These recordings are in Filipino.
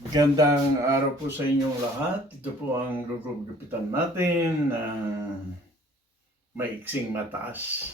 Gandang araw po sa inyong lahat. Ito po ang gugupitan natin na maiksing mataas.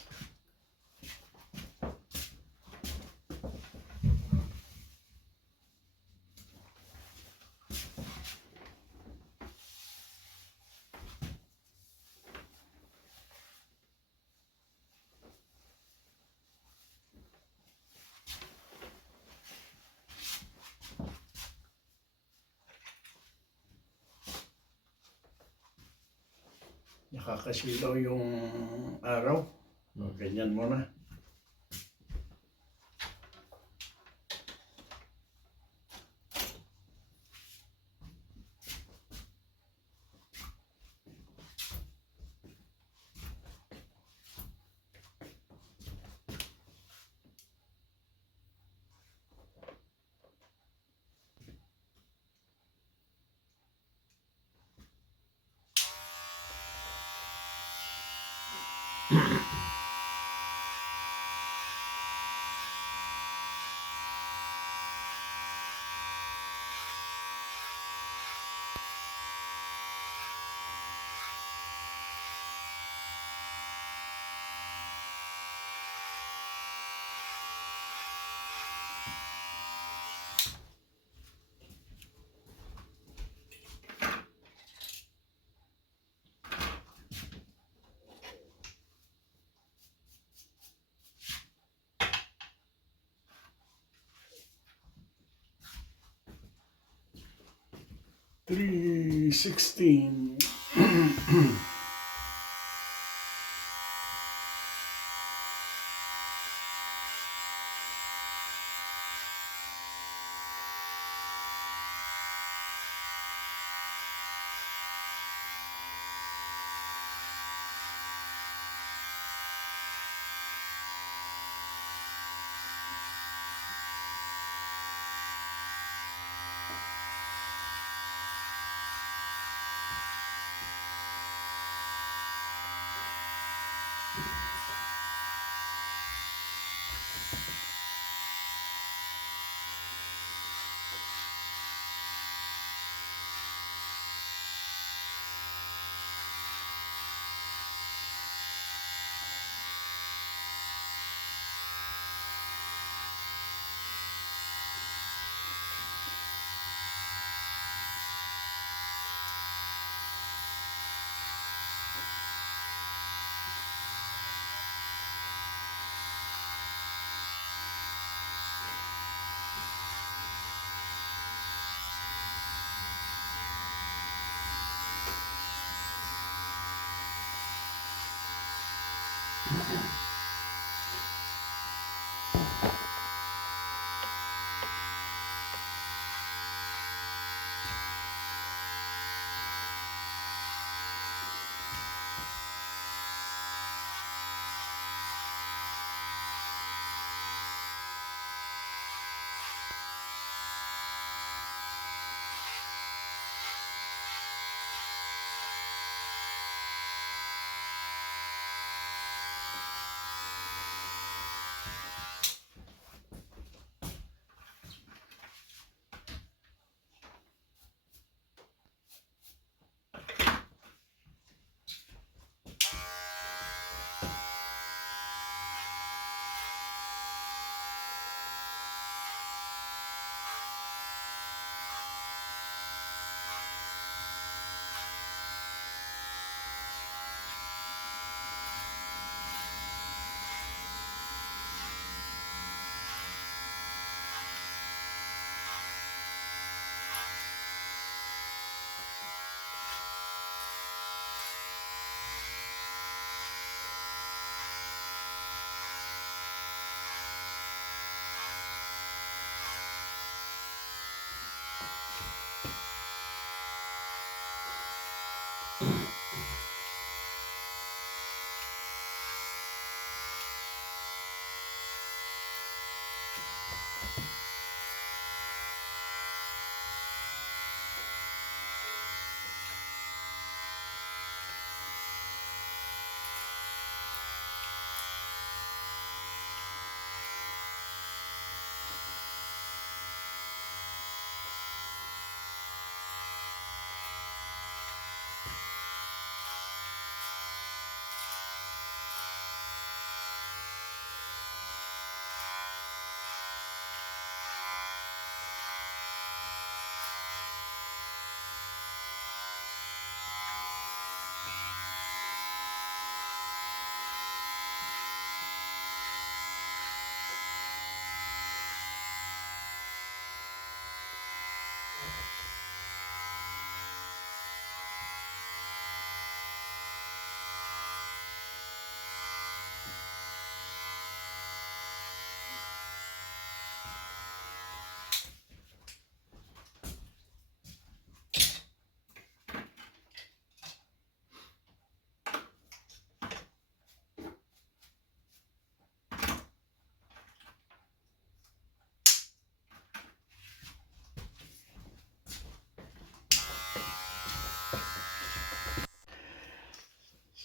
Nakakasilaw yung araw. O, ganyan muna. $3.16.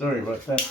Sorry about that.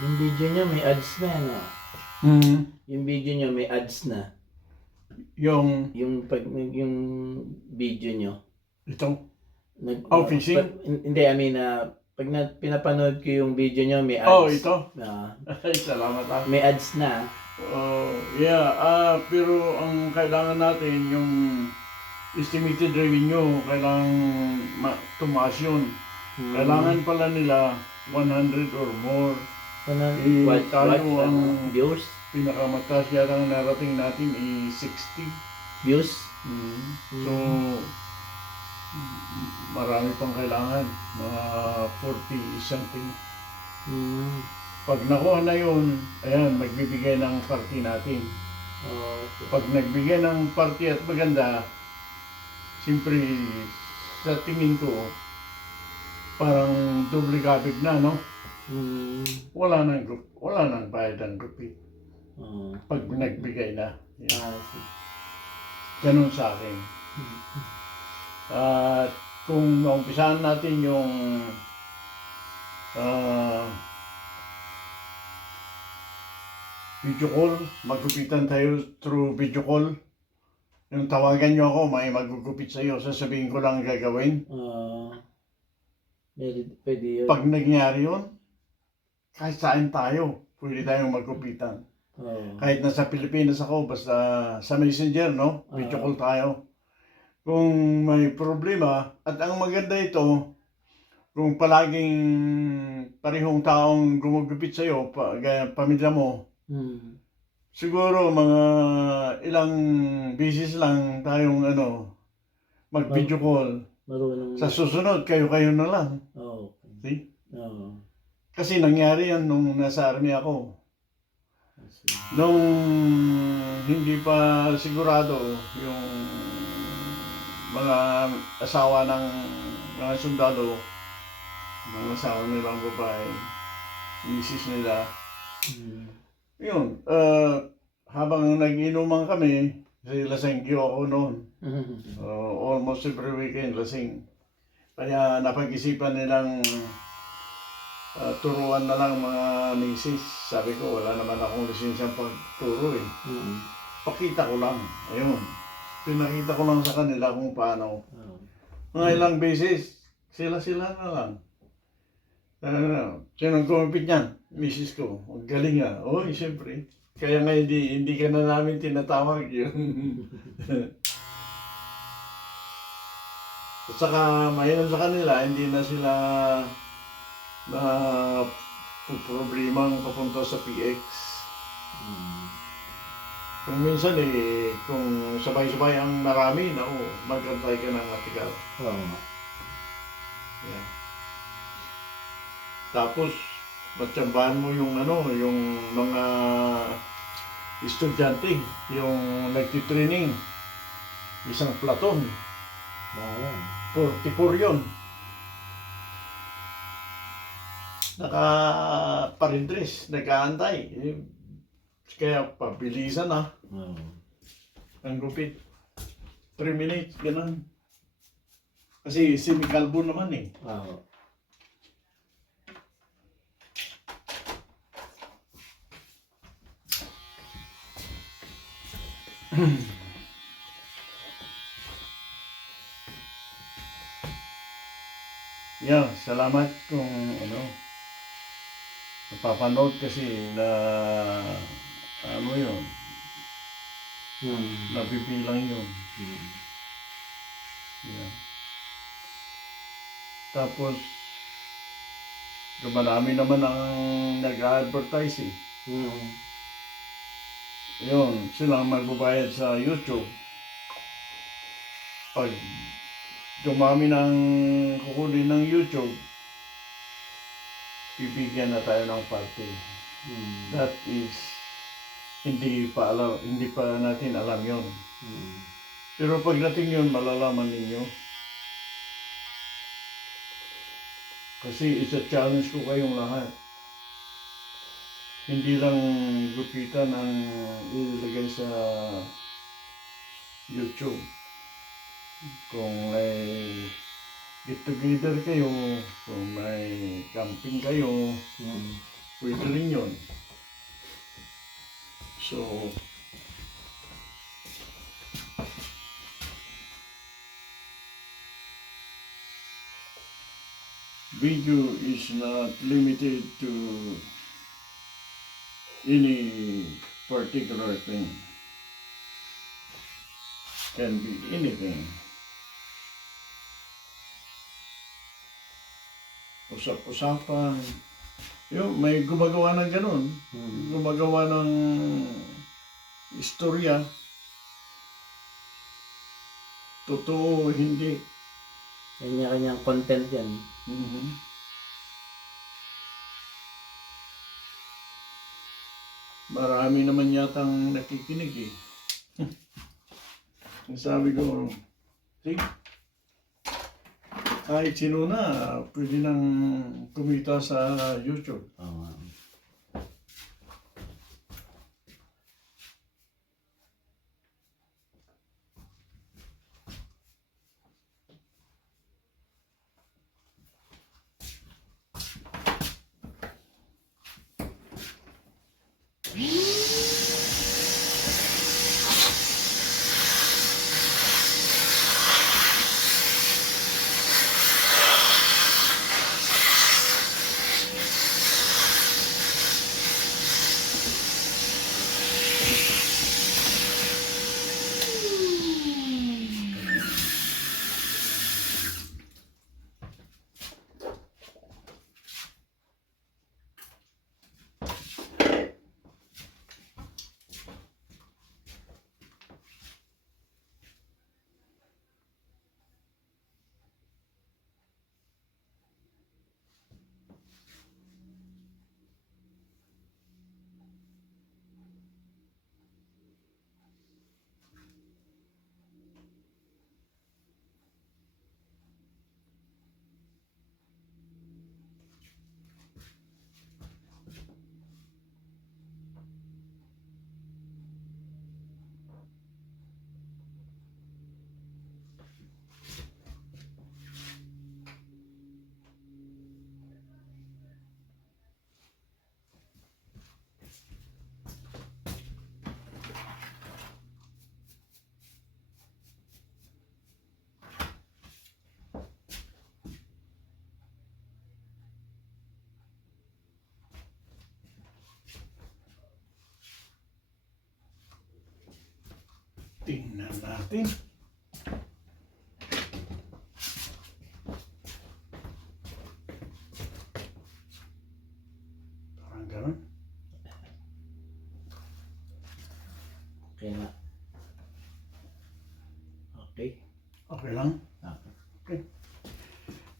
Yung video nyo may ads na, no? Mm. Yung video nyo may ads na. Yung Yung video nyo. ito. Nag, Fishing? hindi, I mean, pag pinapanood ko yung video nyo, may ads. Oh, ito. Ay, salamat ah. May ads na. Yeah, pero ang kailangan natin yung estimated revenue, kailangan tumaas yun. Kailangan pala nila 100 or more. Tayo ang views? Pinakamataas yata ang narating natin is 60 views. So, marami pang kailangan, mga 40 something. Pag nakuha na yun, ayan, magbibigay ng party natin. Okay. Pag nagbigay ng party at maganda, siyempre sa tingin ko, parang doble kabig na, no? Wala nang bayad ng grupi. Pag nagbigay na. Yeah. Ganun sa akin. At kung naumpisahan natin yung video call, maggupitan tayo through video call. Yung tawagan nyo ako, may magugupit sa iyo, sasabihin ko lang ang gagawin. Pwede yun. Pag nangyari yun, kahit saan tayo, pwede tayong magkupitan. Kahit nasa Pilipinas ako, basta sa Messenger, no? Video call tayo. Kung may problema, at ang maganda ito, kung palaging parehong taong gumugupit sa'yo, pamilya mo, siguro mga ilang beses lang tayong mag-video call. Sa susunod, kayo na lang. Okay. See? Kasi nangyari yan nung nasa army ako. Nung hindi pa sigurado yung mga asawa ng mga sundalo, mga asawa nilang babae, misis nila, yun, habang nag-inuman kami, kasi lasengyo ako noon. Almost every weekend lasing. Kaya napag-isipan nilang turuan na lang mga misis. Sabi ko, wala naman akong lisensyang pagturo eh. Pakita ko lang. Ayun. Pinakita ko lang sa kanila kung paano. Mga ilang beses, sila-sila na lang. Sinong kumapit niyan? Misis ko. Ang galing nga. Oy, siyempre. Kaya nga hindi ka na namin tinatawag yun. At saka mahirap sa kanila, hindi na sila na problemang papunta sa PX. Kung minsan kung sabay-sabay ang marami, magkantay ka ng matigal. Yeah. Tapos, matsambahan mo yung mga estudyante, yung nagtitraining, isang platon. 44 yun. Naka-parindres, nag-aantay. Kaya pabilisan na. Ang gupit. 3 minutes, ganun. Kasi semikalbo naman eh. Yeah, salamat kung napapanood kasi na yun, nabibilang yun. Yeah. Tapos, dumarami naman ang nag-advertise eh. Yun, silang magbabayad sa YouTube. Pag dumami ng kukunin ng YouTube, bibigyan na tayo ng party. That is, hindi pa natin alam yun. Pero pagdating yun, malalaman ninyo. Kasi isa-challenge ko kayong lahat. Hindi lang gupitan ang ilagay sa YouTube. Kung may get together kayo, kung may camping kayo, pwede rin yun. So, video is not limited to any particular thing. Can be anything. Usap-usapan. Yung may gumagawa ng ganun. Gumagawa ng istorya. Totoo, hindi. Kanya-kanyang content yan. Marami naman yatang nakikinig eh. Sabi ko, see? Kahit sino na, pwede nang kumita sa YouTube. Tingnan natin. Parang ganun. Okay na. Okay. Okay lang. Okay. Okay.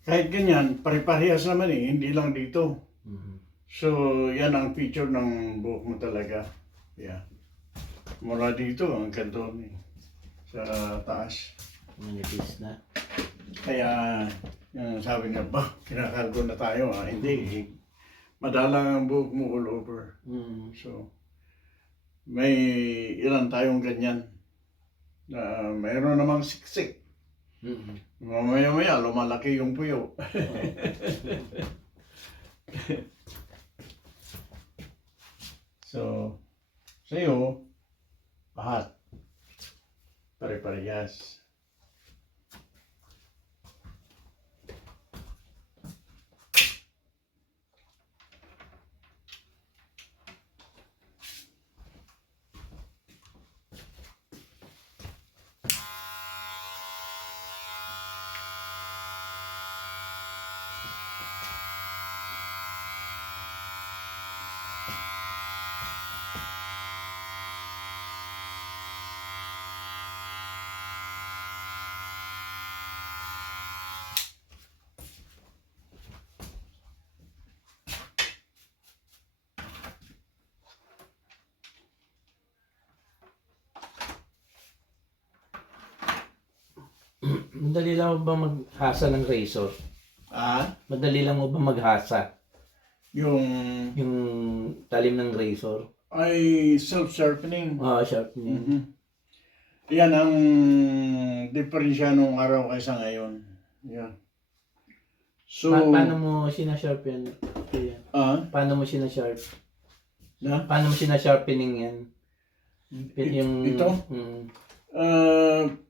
Kahit ganyan, pare-parehas naman eh, hindi lang dito. Mhm. So, yan ang feature ng buhok mo talaga. Yeah. Mula dito hanggang doon eh, sa taas. Manipis na. Kaya, yung sabi niya, ba, kinakalbo na tayo ha? Hindi eh. Madalang ang buhok mo all over. Mhm. So, may ilan tayong ganyan. Na mayroon namang siksik. Mhm. Mamaya-maya, lumalaki yung puyo. So, sa'yo, lahat. Pare-parehas. Madali lang mo ba maghasa ng razor? Ah, Madali lang mo ba maghasa yung yung talim ng razor? ay self-sharpening. Sharpening. Mhm. Yan ang diferensya nung araw kaysa ngayon. Yeah. So, Paano mo sinasharp yan? Kuya? Paano mo sinasharp? na? Paano mo sinasharpening yan? Ito?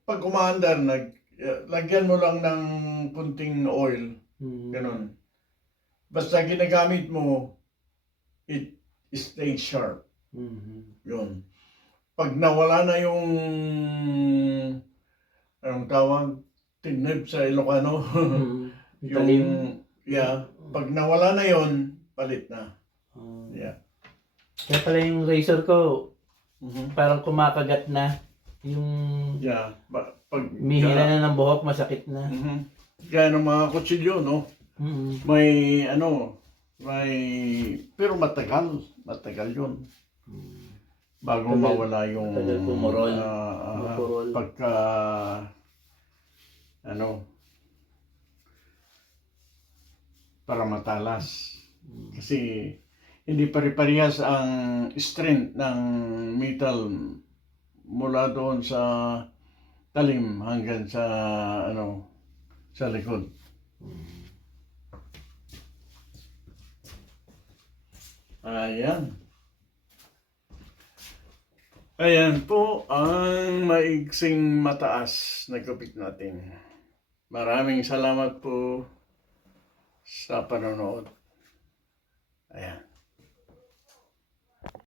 Pag umaandar, lagyan mo lang ng kunting oil. Ganon. Basta ginagamit mo, it stays sharp. Yun. Pag nawala na yung, anong tawag, tinib sa Ilocano, Talim. yeah, pag nawala na yon, palit na. Yeah. Kaya pala yung razor ko, Mhm. parang kumakagat na. Yung Yeah. Pag, mihila na ng buhok, masakit na. Mhm. Kaya ng mga kutsilyo, no? Mhm. May pero matagal yun. Bago Tagal. mawala yung Tagal pumurol. Mapurol. pagka para matalas. Kasi hindi pare-parehas ang strength ng metal mula doon sa talim hanggang sa sa likod. Ayan. Ayan po ang maigsing mataas na gupit natin. Maraming salamat po sa panonood. Ayan.